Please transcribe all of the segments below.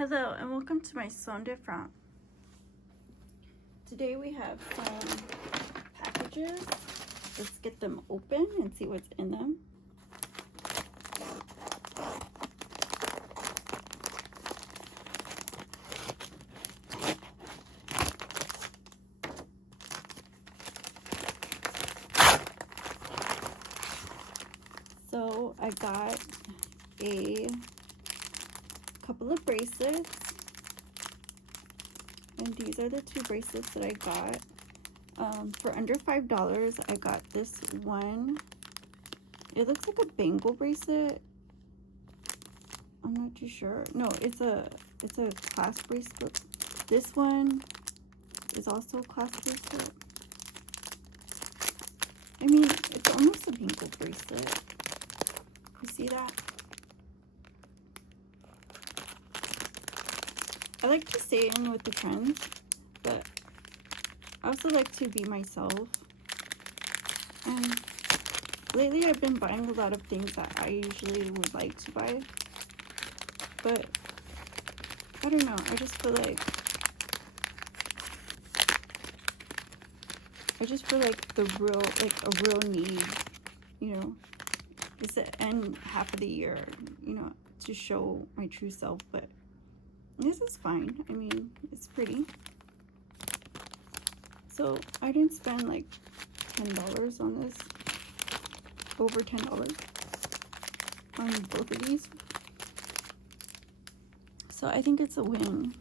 Hello and welcome to my Son de France. Today we have some packages. Let's get them open and see what's in them. So I got a couple of bracelets, and these are the two bracelets that I got for under $5. I got this one. It looks like a bangle bracelet. I'm not too sure. No, it's a clasp bracelet. This one is also a clasp bracelet. I mean, it's almost a bangle bracelet. You see that? I like to stay in with the trends, but I also like to be myself. And lately I've been buying a lot of things that I usually would like to buy, but I don't know, I just feel like a real need, you know, it's the end half of the year, you know, to show my true self. But this is fine. I mean, it's pretty. So I didn't spend like $10 on this. Over $10 on both of these. So I think it's a win.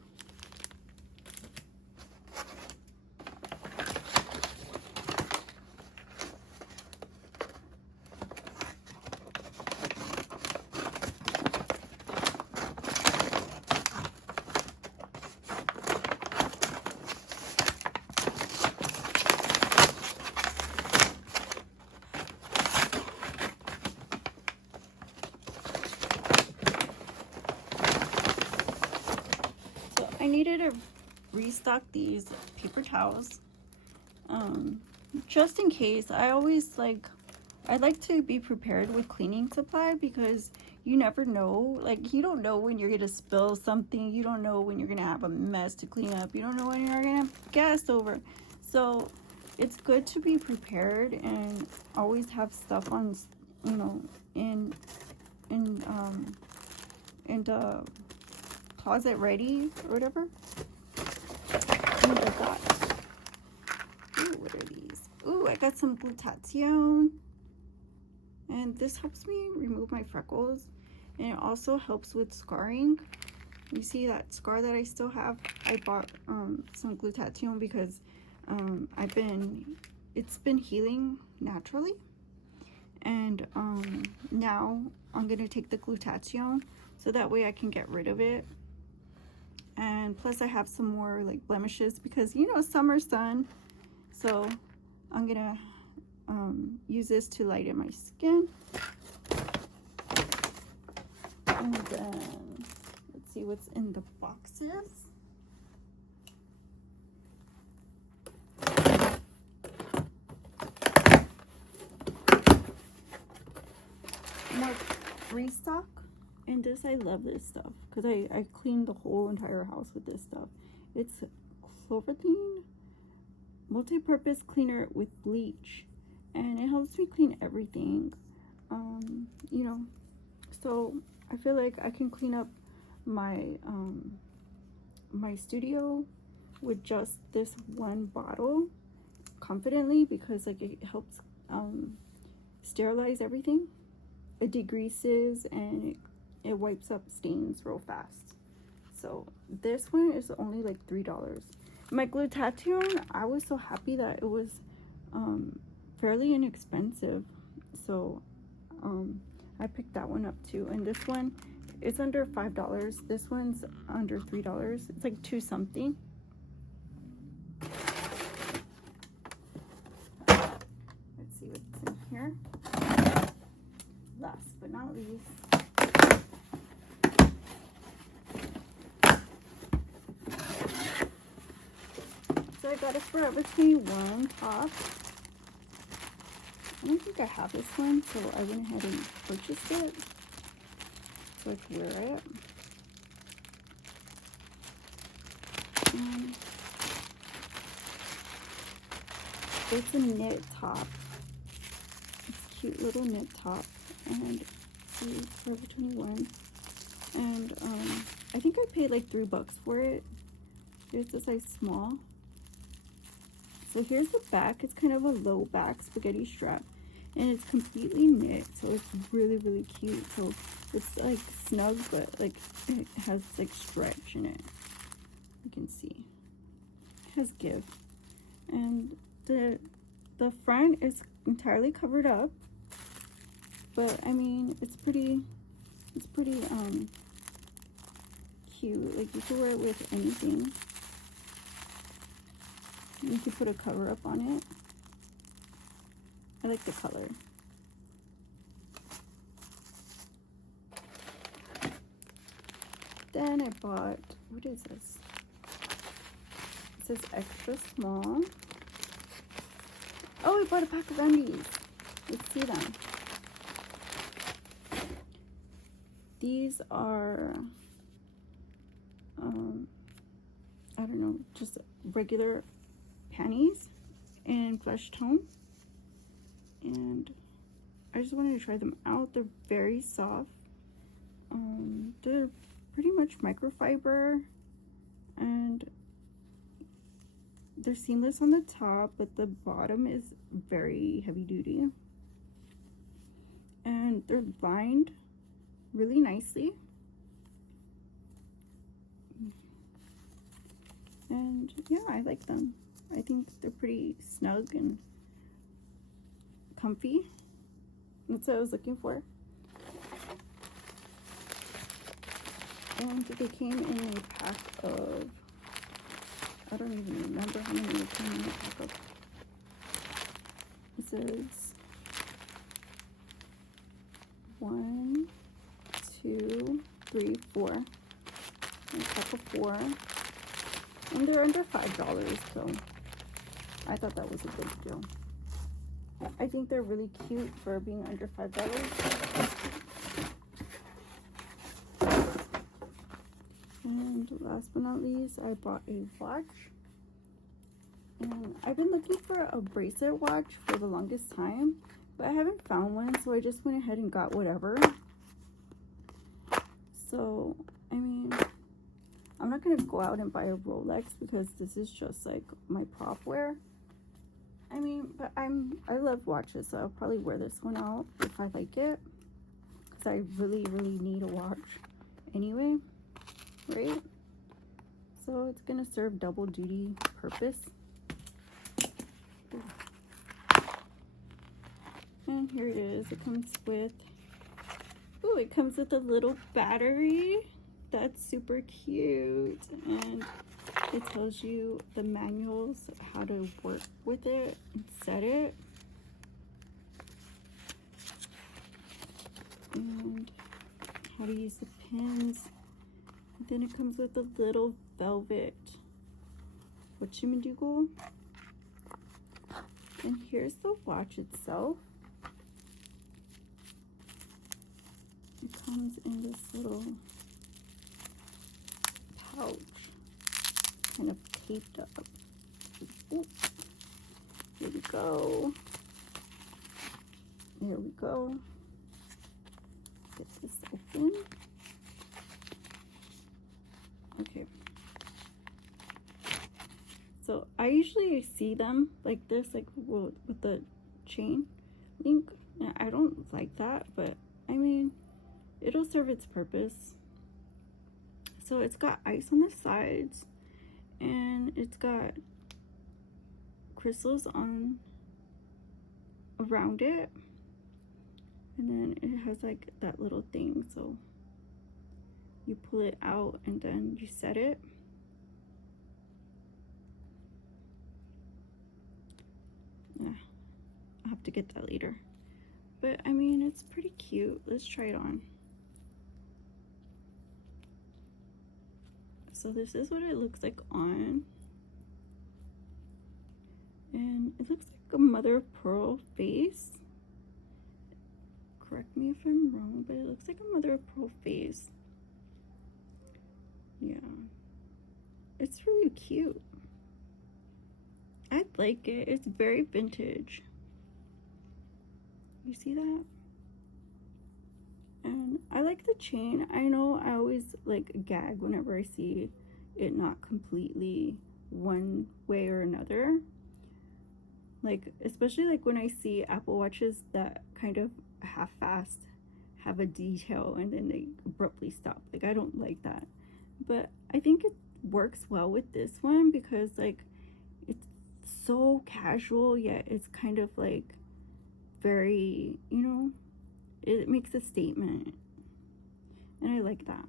I needed to restock these paper towels, just in case. I like to be prepared with cleaning supply, because you never know. Like, you don't know when you're gonna spill something. You don't know when you're gonna have a mess to clean up. You don't know when you're gonna have guests over. So it's good to be prepared and always have stuff on, you know, in the closet ready or whatever. And I got, ooh, what are these? Ooh, I got some glutathione, and this helps me remove my freckles, and it also helps with scarring. You see that scar that I still have? I bought some glutathione because it's been healing naturally, and now I'm gonna take the glutathione so that way I can get rid of it. And plus I have some more like blemishes because, you know, summer sun. So I'm gonna use this to lighten my skin. And then let's see what's in the boxes. More restock. And this, I love this stuff because I cleaned the whole entire house with this stuff. It's cloverine multi-purpose cleaner with bleach, and it helps me clean everything. You know, so I feel like I can clean up my my studio with just this one bottle confidently, because like it helps sterilize everything. It degreases and it wipes up stains real fast. So this one is only like $3. My glutathione, I was so happy that it was fairly inexpensive, so I picked that one up too. And this one, it's under $5. This one's under $3. It's like $2 something. Let's see what's in here. Last but not least, so I got a Forever 21 top. I don't think I have this one, so I went ahead and purchased it so I could wear it. Um, it's a knit top. It's a cute little knit top. And see, it's Forever 21. And I think I paid like $3 for it. Here's the size small. So here's the back. It's kind of a low back spaghetti strap. And it's completely knit, so it's really, really cute. So it's like snug, but like it has like stretch in it. You can see it has give, and the front is entirely covered up. But I mean, it's pretty cute. Like you can wear it with anything. You can put a cover up on it. I like the color. Then I bought, what is this? It says extra small. Oh, I bought a pack of undies. Let's see them. These are, I don't know, just regular panties in flesh tone. And I just wanted to try them out. They're very soft. They're pretty much microfiber, and they're seamless on the top, but the bottom is very heavy duty. And they're lined really nicely. And yeah, I like them. I think they're pretty snug and comfy. That's what I was looking for. And they came in a pack of, I don't even remember how many they came in a pack of. It says 1, 2, 3, 4. A pack of 4. And they're under $5, so I thought that was a good deal. I think they're really cute for being under $5. And last but not least, I bought a watch. And I've been looking for a bracelet watch for the longest time, but I haven't found one, so I just went ahead and got whatever. So, I mean, I'm not gonna go out and buy a Rolex because this is just like my prop wear. I mean, but I love watches, so I'll probably wear this one out if I like it, because I really, really need a watch anyway, right? So it's gonna serve double duty purpose. And here it is. It comes with, ooh, it comes with a little battery. That's super cute. And it tells you the manuals, how to work with it and set it. And how to use the pins. And then it comes with a little velvet whatchamajiggle. And here's the watch itself. It comes in this little pouch, kind of taped up. Ooh. Here we go. There we go. Get this open. Okay. So I usually see them like this, like with the chain link. And I don't like that, but I mean, it'll serve its purpose. So it's got ice on the sides, and it's got crystals on around it, and then it has like that little thing, so you pull it out and then you set it. Yeah, I'll have to get that later, but I mean, it's pretty cute. Let's try it on. So this is what it looks like on, and it looks like a mother of pearl face. Correct me if I'm wrong, but it looks like a mother of pearl face. Yeah. it's really cute. I like it. It's very vintage. You see that? And I like the chain. I know I always like gag whenever I see it not completely one way or another. Like, especially like when I see Apple Watches that kind of half-assed have a detail and then they abruptly stop. Like, I don't like that. But I think it works well with this one because like it's so casual, yet it's kind of like very, you know, it makes a statement. And I like that.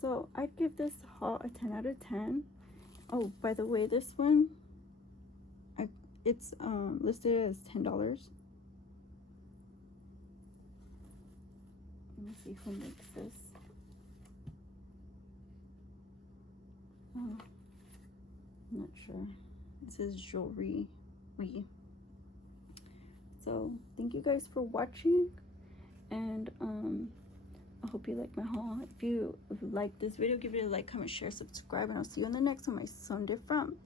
So I'd give this haul a 10 out of 10. Oh, by the way, this one, it's listed as $10. Let me see who makes this. Oh, I'm not sure. It says jewelry. So thank you guys for watching, and I hope you like my haul. If you like this video, give it a like, comment, share, subscribe, and I'll see you in the next one. My Sunday from.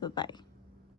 Bye bye.